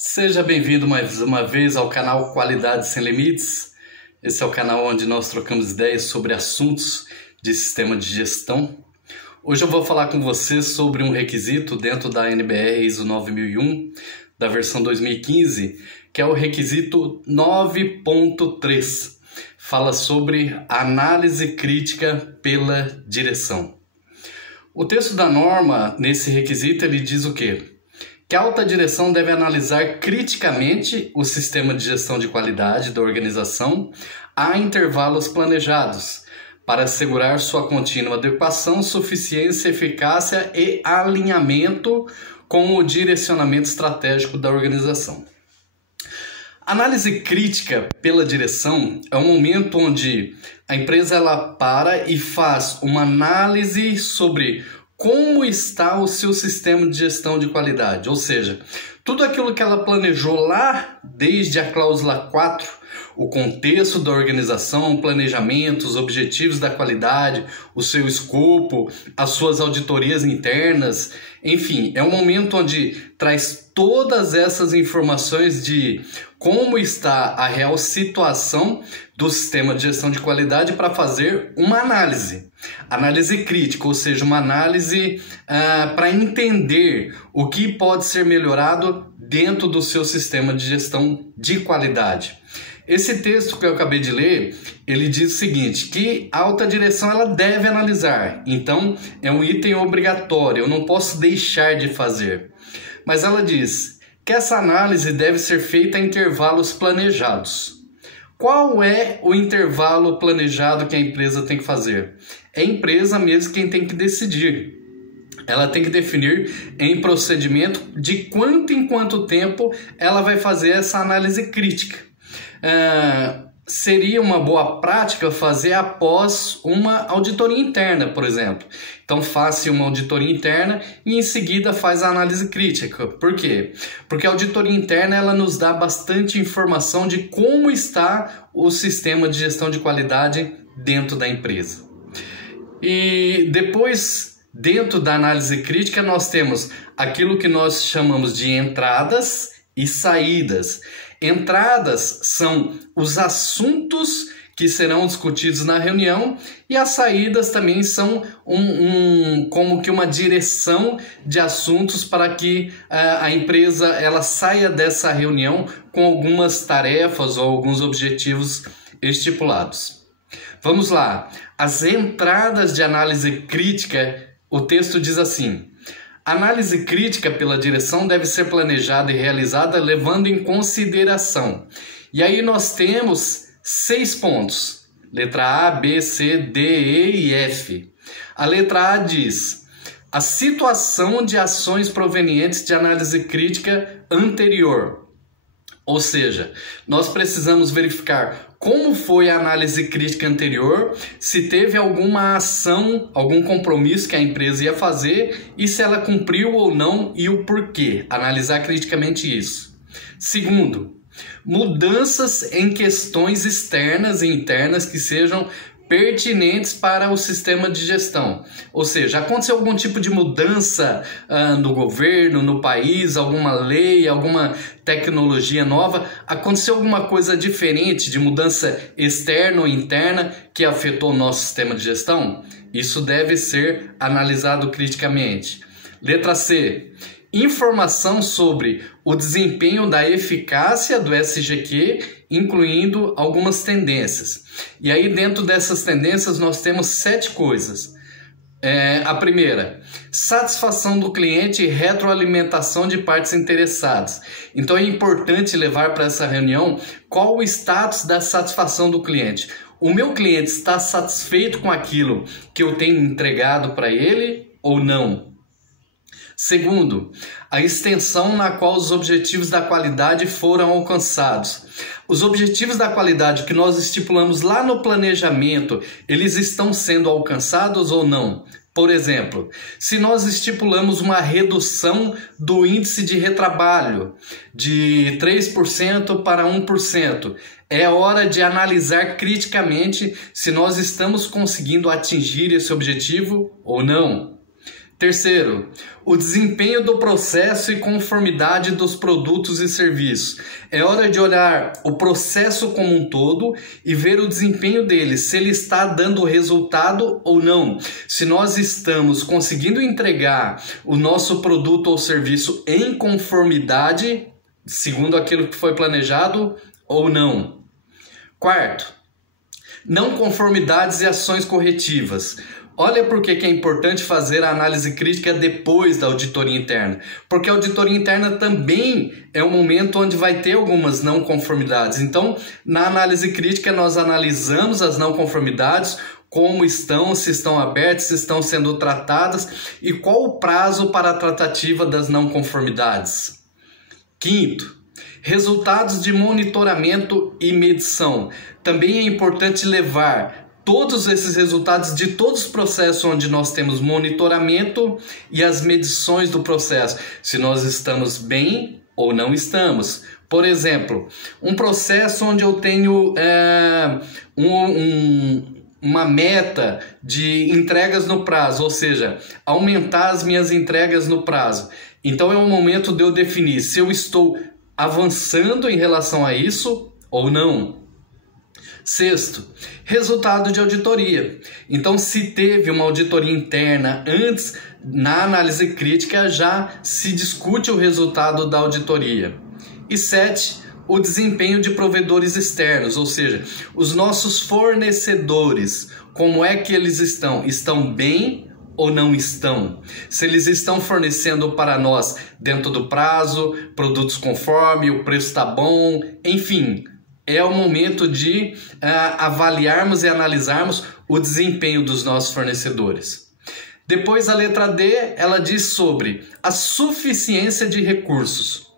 Seja bem-vindo mais uma vez ao canal Qualidade Sem Limites. Esse é o canal onde nós trocamos ideias sobre assuntos de sistema de gestão. Hoje eu vou falar com você sobre um requisito dentro da NBR ISO 9001, da versão 2015, que é o requisito 9.3. Fala sobre análise crítica pela direção. O texto da norma, nesse requisito, ele diz o quê? Que a alta direção deve analisar criticamente o sistema de gestão de qualidade da organização a intervalos planejados, para assegurar sua contínua adequação, suficiência, eficácia e alinhamento com o direcionamento estratégico da organização. Análise crítica pela direção é um momento onde a empresa ela para e faz uma análise sobre como está o seu sistema de gestão de qualidade, ou seja, tudo aquilo que ela planejou lá desde a cláusula 4, o contexto da organização, o planejamento, os objetivos da qualidade, o seu escopo, as suas auditorias internas, enfim, é um momento onde traz todas essas informações de como está a real situação do sistema de gestão de qualidade para fazer uma análise crítica, ou seja, uma análise para entender o que pode ser melhorado dentro do seu sistema de gestão de qualidade. Esse texto que eu acabei de ler, ele diz o seguinte, que a alta direção ela deve analisar, então é um item obrigatório, eu não posso deixar de fazer. Mas ela diz que essa análise deve ser feita em intervalos planejados. Qual é o intervalo planejado que a empresa tem que fazer? É a empresa mesmo quem tem que decidir. Ela tem que definir em procedimento de quanto em quanto tempo ela vai fazer essa análise crítica. Seria uma boa prática fazer após uma auditoria interna, por exemplo. Então faça uma auditoria interna e em seguida faz a análise crítica. Por quê? Porque a auditoria interna ela nos dá bastante informação de como está o sistema de gestão de qualidade dentro da empresa. E depois, dentro da análise crítica, nós temos aquilo que nós chamamos de entradas e saídas. Entradas são os assuntos que serão discutidos na reunião e as saídas também são como que uma direção de assuntos para que a empresa ela saia dessa reunião com algumas tarefas ou alguns objetivos estipulados. Vamos lá, as entradas de análise crítica, o texto diz assim: a análise crítica pela direção deve ser planejada e realizada levando em consideração. E aí nós temos 6 pontos. Letra A, B, C, D, E e F. A letra A diz: a situação de ações provenientes de análise crítica anterior. Ou seja, nós precisamos verificar como foi a análise crítica anterior, se teve alguma ação, algum compromisso que a empresa ia fazer e se ela cumpriu ou não e o porquê. Analisar criticamente isso. Segundo, mudanças em questões externas e internas que sejam pertinentes para o sistema de gestão. Ou seja, aconteceu algum tipo de mudança no governo, no país, alguma lei, alguma tecnologia nova, aconteceu alguma coisa diferente de mudança externa ou interna que afetou o nosso sistema de gestão? Isso deve ser analisado criticamente. Letra C. Informação sobre o desempenho da eficácia do SGQ, incluindo algumas tendências. E aí dentro dessas tendências nós temos 7 coisas. A primeira, satisfação do cliente e retroalimentação de partes interessadas. Então é importante levar para essa reunião qual o status da satisfação do cliente. O meu cliente está satisfeito com aquilo que eu tenho entregado para ele ou não? Segundo, a extensão na qual os objetivos da qualidade foram alcançados. Os objetivos da qualidade que nós estipulamos lá no planejamento, eles estão sendo alcançados ou não? Por exemplo, se nós estipulamos uma redução do índice de retrabalho de 3% para 1%, é hora de analisar criticamente se nós estamos conseguindo atingir esse objetivo ou não. Terceiro, o desempenho do processo e conformidade dos produtos e serviços. É hora de olhar o processo como um todo e ver o desempenho dele, se ele está dando resultado ou não. Se nós estamos conseguindo entregar o nosso produto ou serviço em conformidade, segundo aquilo que foi planejado ou não. Quarto, não conformidades e ações corretivas. Olha por que é importante fazer a análise crítica depois da auditoria interna. Porque a auditoria interna também é um momento onde vai ter algumas não conformidades. Então, na análise crítica, nós analisamos as não conformidades, como estão, se estão abertas, se estão sendo tratadas e qual o prazo para a tratativa das não conformidades. Quinto, resultados de monitoramento e medição. Também é importante levar todos esses resultados de todos os processos onde nós temos monitoramento e as uma do processo, se nós estamos bem ou não estamos. Por exemplo, um processo onde eu tenho uma meta de entregas no prazo, ou seja, aumentar as minhas entregas no prazo. Então é o momento de eu definir se eu estou avançando em relação a isso ou não. Sexto, resultado de auditoria. Então, se teve uma auditoria interna antes, na análise crítica já se discute o resultado da auditoria. E sete, o desempenho de provedores externos, ou seja, os nossos fornecedores, como é que eles estão? Estão bem ou não estão? Se eles estão fornecendo para nós dentro do prazo, produtos conforme, o preço está bom, enfim. É o momento de avaliarmos e analisarmos o desempenho dos nossos fornecedores. Depois, a letra D, ela diz sobre a suficiência de recursos.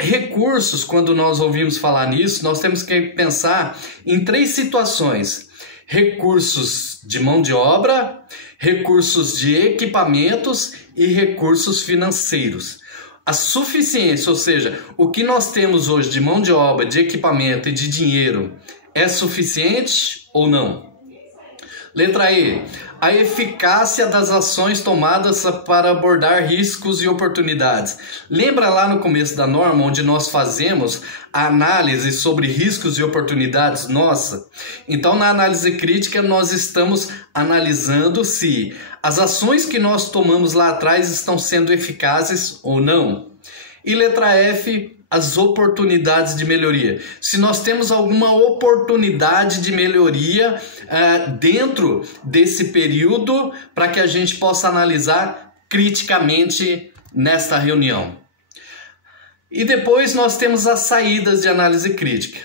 Recursos, quando nós ouvimos falar nisso, nós temos que pensar em 3 situações. Recursos de mão de obra, recursos de equipamentos e recursos financeiros. A suficiência, ou seja, o que nós temos hoje de mão de obra, de equipamento e de dinheiro é suficiente ou não? Letra E, a eficácia das ações tomadas para abordar riscos e oportunidades. Lembra lá no começo da norma, onde nós fazemos a análise sobre riscos e oportunidades nossa? Então, na análise crítica, nós estamos analisando se as ações que nós tomamos lá atrás estão sendo eficazes ou não. E letra F, as oportunidades de melhoria. Se nós temos alguma oportunidade de melhoria dentro desse período para que a gente possa analisar criticamente nesta reunião. E depois nós temos as saídas de análise crítica.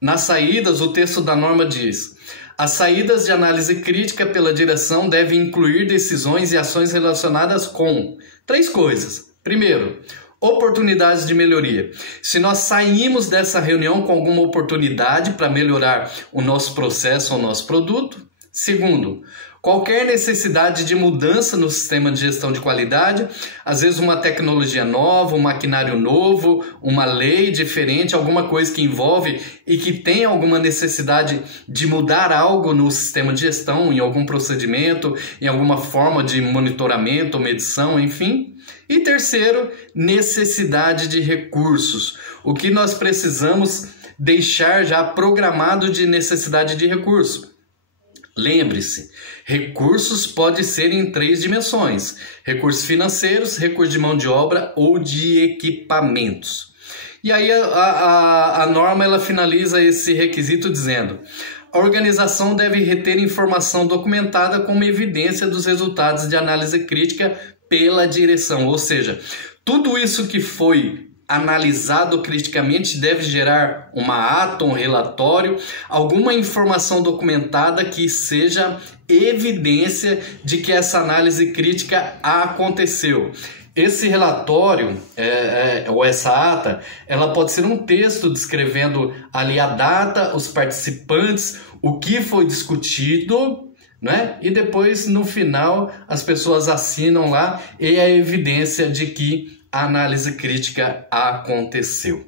Nas saídas, o texto da norma diz: as saídas de análise crítica pela direção devem incluir decisões e ações relacionadas com 3 coisas. Primeiro, oportunidades de melhoria. Se nós saímos dessa reunião com alguma oportunidade para melhorar o nosso processo ou o nosso produto. Segundo, qualquer necessidade de mudança no sistema de gestão de qualidade, às vezes uma tecnologia nova, um maquinário novo, uma lei diferente, alguma coisa que envolve e que tem alguma necessidade de mudar algo no sistema de gestão, em algum procedimento, em alguma forma de monitoramento, medição, enfim. E terceiro, necessidade de recursos. O que nós precisamos deixar já programado de necessidade de recurso? Lembre-se, recursos podem ser em 3 dimensões: recursos financeiros, recursos de mão de obra ou de equipamentos. E aí a norma ela finaliza esse requisito dizendo: a organização deve reter informação documentada como evidência dos resultados de análise crítica pela direção, ou seja, tudo isso que foi analisado criticamente deve gerar uma ata, um relatório, alguma informação documentada que seja evidência de que essa análise crítica aconteceu. Esse relatório, ou essa ata, ela pode ser um texto descrevendo ali a data, os participantes, o que foi discutido, né? E depois, no final, as pessoas assinam lá e é a evidência de que a análise crítica aconteceu.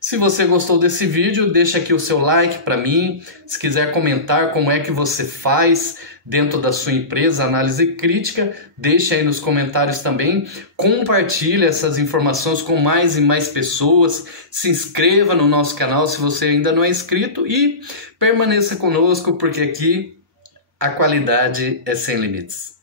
Se você gostou desse vídeo, deixa aqui o seu like para mim. Se quiser comentar como é que você faz dentro da sua empresa análise crítica, deixa aí nos comentários também. Compartilha essas informações com mais e mais pessoas. Se inscreva no nosso canal se você ainda não é inscrito e permaneça conosco, porque aqui a qualidade é sem limites.